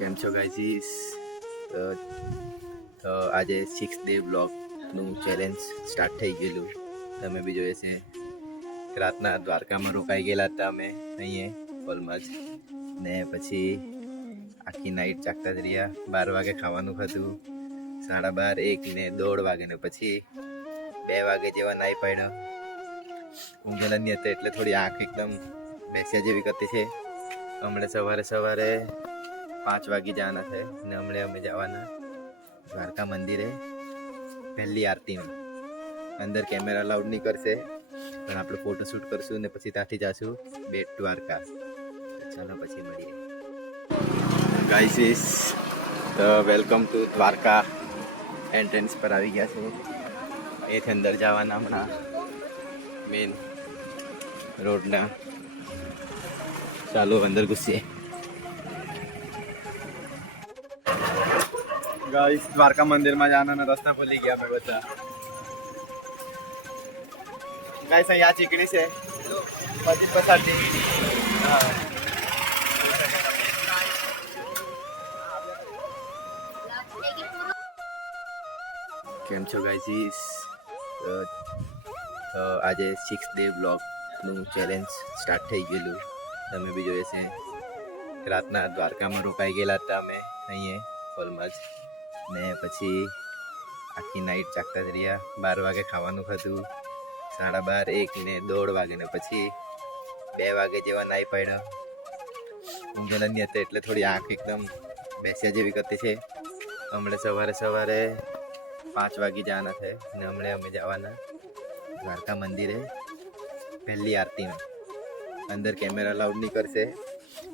કેમ છો ગાઈઝીસ? તો આજે 6 ડે બ્લોગનું ચેલેન્જ સ્ટાર્ટ થઈ ગયેલું. તમે બી જોઈએ છે, રાતના દ્વારકામાં રોકાઈ ગયેલા હતા અમે અહીંયા હોલમાં જ, ને પછી આખી નાઈટ જાગતા જ રહ્યા. 12 વાગે ખાવાનું ખાધું, 12:30, 1 ને 1:30 વાગે, ને પછી 2 વાગે જેવા નાઈ પડ્યા. ઊંઘેલા નહીં હતા એટલે થોડી આંખ એકદમ બેસ્યા જેવી કરતી છે. હમણાં સવારે 5 વાગે જવાના છે ને હમણાં અમે જવાના દ્વારકા મંદિરે પહેલી આરતીમાં. અંદર કેમેરા અલાઉડ નહીં કરશે, પણ આપણે ફોટોશૂટ કરશું ને પછી ત્યાંથી જઈશું બેટ દ્વારકા. ચાલો પછી મળીએ ગાઈસ. તો વેલકમ ટુ દ્વારકા. એન્ટ્રન્સ પર આવી ગયા છે. એથી અંદર જવાના હમણાં મેન રોડના. ચાલો અંદર ઘૂસીએ. गाइस द्वारका मंदिर में जाना ना रास्ता भूल गया मैं बता. गाइस यहाँ चिकनी से पति पसाटी. કેમ છો ગાઈઝીસ? તો આજે 6 ડે બ્લોગનું ચેલેન્જ સ્ટાર્ટ થઈ ગયેલું. તમે બી જોઈએ છે, રાતના દ્વારકામાં રોકાઈ ગયેલા હતા અમે અહીંયા હોલમાં જ, ને પછી આખી નાઈટ જાગતા જ રહ્યા. 12 વાગે ખાવાનું ખાધું, 12:30, 1 ને 1:30 વાગે, ને પછી 2 વાગે જેવા નાઈ પડ્યા. ઊંઘેલા નહીં હતા એટલે થોડી આંખ એકદમ બેસ્યા જેવી કરતી છે. હમણાં સવારે 5 વાગે જવાના છે ને હમણાં અમે જવાના દ્વારકા મંદિરે પહેલી આરતીમાં. અંદર કેમેરા અલાઉડ નહીં કરશે,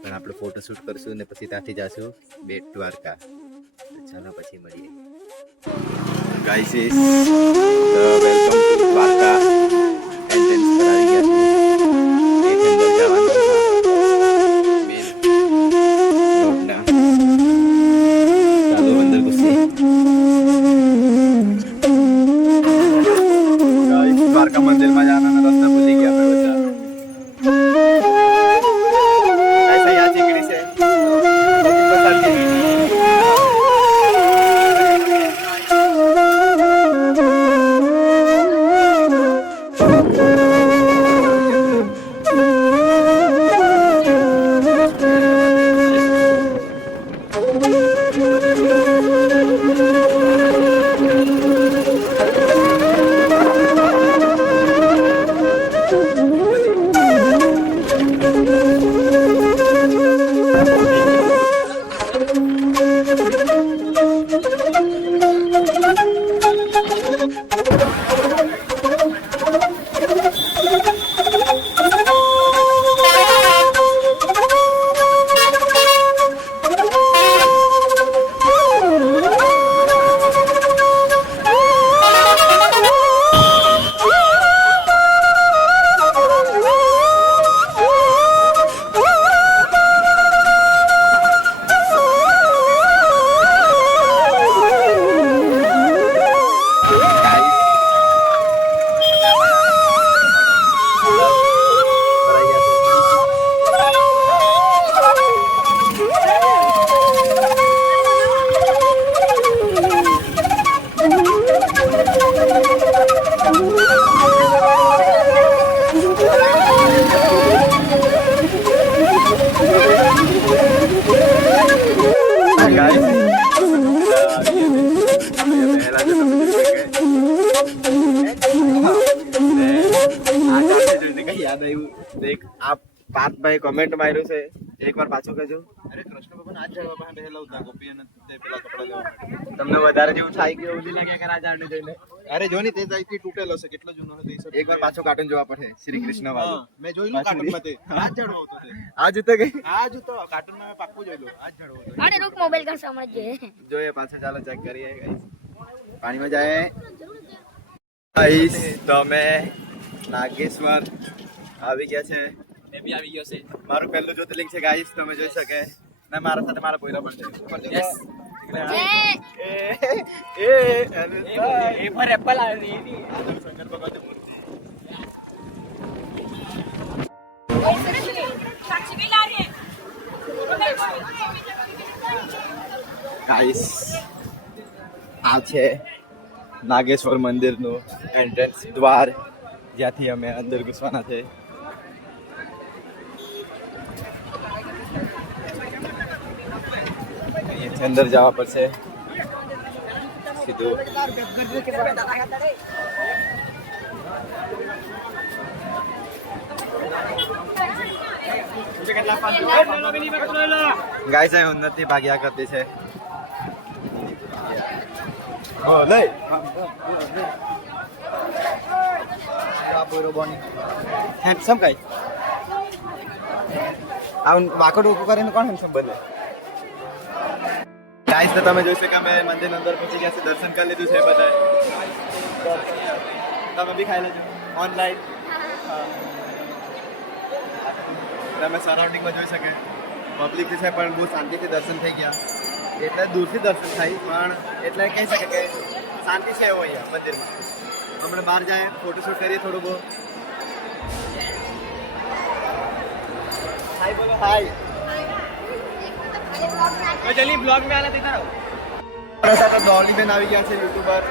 પણ આપણે ફોટોશૂટ કરશું ને પછી ત્યાંથી જઈશું બેટ દ્વારકા. ચાલો પછી મળીએ guys. Welcome to Dwarka. Entrance પર આવી ગયા છે. એથી અંદર જવાનું મેન રોડના. ચાલો અંદર ઘૂસીએ. गाइस द्वारका मंदिर में जाना ना रास्ता भूल गया मैं बता. गाइस यहाँ चिकनी से पति पसाटी. યાદ આવ્યું એક આ પાર્થભાઈ કમેન્ટ માર્યું છે, એકવાર પાછું કહેજો. અરે કૃષ્ણ ભગવાન આજ જવા પાસે રહેલા હતા ગોપી અને તે પેલા કપડા લેવા. તમને વધારે જેવું થાય ગયું ઓલી લાગે કે રાજા આને જોઈને. અરે જો ની તે જાઈથી તૂટેલો છે, કેટલો જૂનો હતો એ. એકવાર પાછો કાર્ટૂન જોવા પડે શ્રી કૃષ્ણ વાળું. મેં જોઈલું કાર્ટૂન માં તે આજ જડવો હતો તે. આજ તો ગઈ આજ તો કાર્ટૂન માં મેં પાક્કું જોઈલું. આજ જડવો હતો. અરે રૂક મોબાઈલ કા સમજ જોઈએ પાછો. ચાલો ચેક કરીએ ગાઈસ. પાણીમાં જાય ગાઈસ. તો અમે નાગેશ્વર આવી ગયા છે. એ બી આવી ગયો છે. મારું પહેલું જ્યોતિર્લિંગ છે ગાઈસ, તમે જોઈ શકે. ને મારા સાથે મારા પોયરા પણ છે. યસ. એ પર એપલ આવી ની શંકર ભગવાન મૂર્તિ. સાક્ષી બી લાગે. ગાઈસ આ છે નાગેશ્વર મંદિરનું એન્ટ્રન્સ દ્વાર, જ્યાંથી અમે અંદર ઘૂસવાના છે. અહીંયાથી અંદર જવા પડશે સીધું. ગાઈસ આ ઉન્નતિ ભાગ્યા કરતી છે. ઓ લઈ હેન્ડસમ ગાઈસ. આ વાકો ડોકો કરીને કોણ હેન્ડસમ બને? ગાઈસ તો તમે જોઈ શકો અમે મંદિર અંદર પહોંચી ગયા છે, દર્શન કરી લીધું છે બધાએ. તમે બી ખાઈ લેજો ઓનલાઈન. તમે સરાઉન્ડિંગમાં જોઈ શકે પબ્લિક છે, પણ બહુ શાંતિથી દર્શન થઈ ગયા. એટલે દૂરથી દર્શન થાય, પણ એટલે કહી શકે કે શાંતિ છે એવું અહીંયા મંદિરમાં. હમણાં બહાર જાય ફોટોશૂટ કરીએ થોડું બહુ. હાય બોલો હાય. चलिए ब्लॉग में आना दिखा મારા સાથે ડોલી બેન આવી ગયા છે, યુટ્યુબર.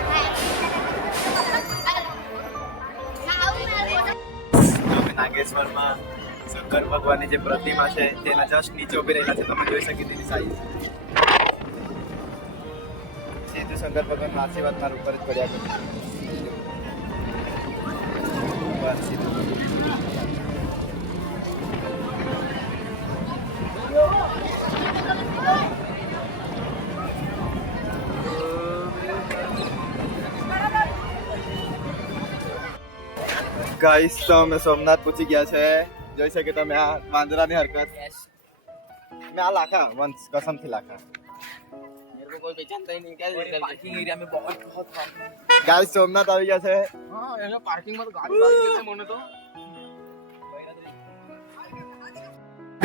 નાગેશ્વરમાં શંકર ભગવાનની જે પ્રતિમા છે તેના જસ્ટ નીચે ઉભી રહેલા છે. તમે જોઈ શકો તેની સાઈઝ. સીધું શંકર ભગવાનનો આશીર્વાદ મારા ઉપર જ પડ્યા કરે. બસ સીધું. ગાઈસ તો અમે સોમનાથ પૂછી ગયા છે. જોઈ શકે તમે આ વાંદરાની હરકત. મેં આ લાખા વંશ કસમથી લાખા. मेरे को कोई पहचानता ही नहीं, क्या पार्किंग एरिया में बहुत बहुत था. ગાઈસ સોમનાથ આવી ગયા છે. हाँ ये पार्किंग में तो गाड़ी पार्क करते हैं मोने तो.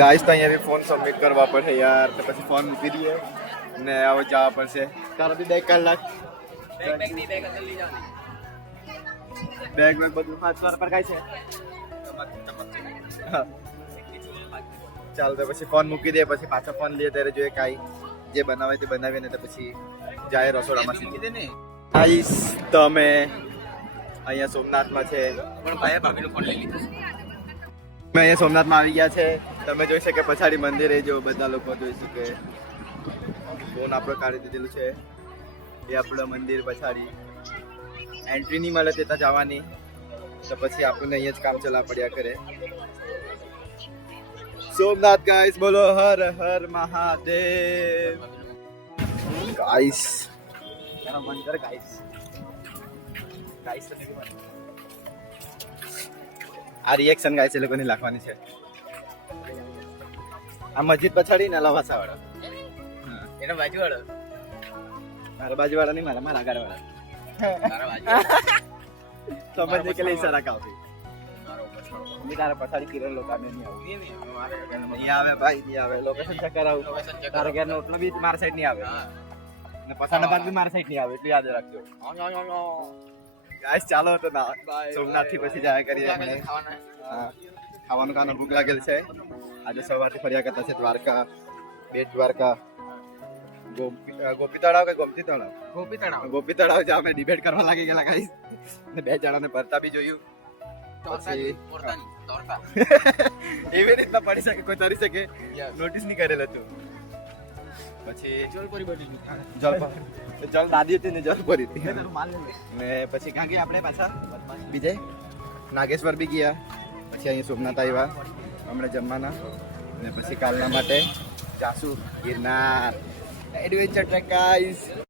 ગાઈસ તો અહીંયા બી ફોન સબમિટ કરવા પડે યાર, તો પછી ફોન મૂકી દઈએ ને આવો જવા પડશે. તારો બી 2 કલાક बैग नहीं, बैग अंदर ले जाओ. બેગ બેગ બધું હાથવાર પર કાંઈ છે. હા. ચાલ તો પછી ફોન મૂકી દે, પછી પાછો ફોન લઈએ ત્યારે જોઈએ કાંઈ જે બનાવે તે બનાવીએ ને તો પછી જાય રસોડામાં સીધી. ગાઈસ તો અમે અહીંયા સોમનાથમાં છે, પણ ભાઈએ ભાભીનો ફોન લઈ લીધો. અમે અહીંયા સોમનાથમાં આવી ગયા છે. તમે જોઈ શકે પછાડી મંદિરે જો બધા લોકો જોઈ શકે. ફોન આપણે કાઢી દીધેલું છે. એ આપણું મંદિર પછાડી. એન્ટ્રી નહીં મળે ત્યાં જવાની, તો પછી આપણને અહીંયા જ કામ ચલા પડ્યા કરે. સોમનાથ ગાઈસ બોલો હર હર મહાદેવ. ગાઈસ એનો મંદિર ગાઈસ ગાઈસ આ રિએક્શન ગાઈસ એ લોકોની લખવાની છે. આ મસ્જિદ પછાડી ને લવાસાવાળા. એનો બાજુવાળો. મારા બાજુવાળા નહીં, મારા આગળ વાળા. તારા બાજુ. સમજ નહીં કે લઈ સારા કાપી. તારો પછાડો. ની તારા પછાડી કિરણ લોકાને નહીં આવે. નહીં મારે નહીં આવે ભાઈ, નહીં આવે. લોકેશન ચેક કરાવું. લોકેશન ચેક તારા ઘરનો ઓટલો બી મારા સાઈડ નહીં આવે હા. ને પછાડનો ભાગ બી મારા સાઈડ નહીં આવે, એટલું યાદ રાખજો. ગાઈસ ચાલો તો ના સોમનાથ થી પછી જાય કરીએ આપણે. ખાવાના. હા, ખાવાનું કાનો ભૂખ લાગેલ છે. આજે સવારથી ફર્યા કરતા છે દ્વારકા, બેટ દ્વારકા, ગોપી તળાવ કે ગોમતી તળાવ. ગોપી તળાવ. ગોપી તળાવ જ્યાં અમે ડિબેટ કરવા લાગી ગયેલા ગાઈસ. ને 2 જણાને ભરતા બી જોયું. પછી દોરતા. એવી રીતના પડી શકે, કોઈ તરી શકે, Yes. નોટિસ નહીં કરેલ હતું. પછી જલપરી બની જલ દાદી હતી ને જલ પરી હતી. માલ લે. ને પછી ક્યાં ગયા આપણે પાછા બીજે નાગેશ્વર બી ગયા. પછી અહીંયા સોમનાથ આવ્યા હમણાં જમવાના. ને પછી કાલના માટે જાસુ ગિરનાર એડવેન્ચર ટ્રેક ગાઈસ.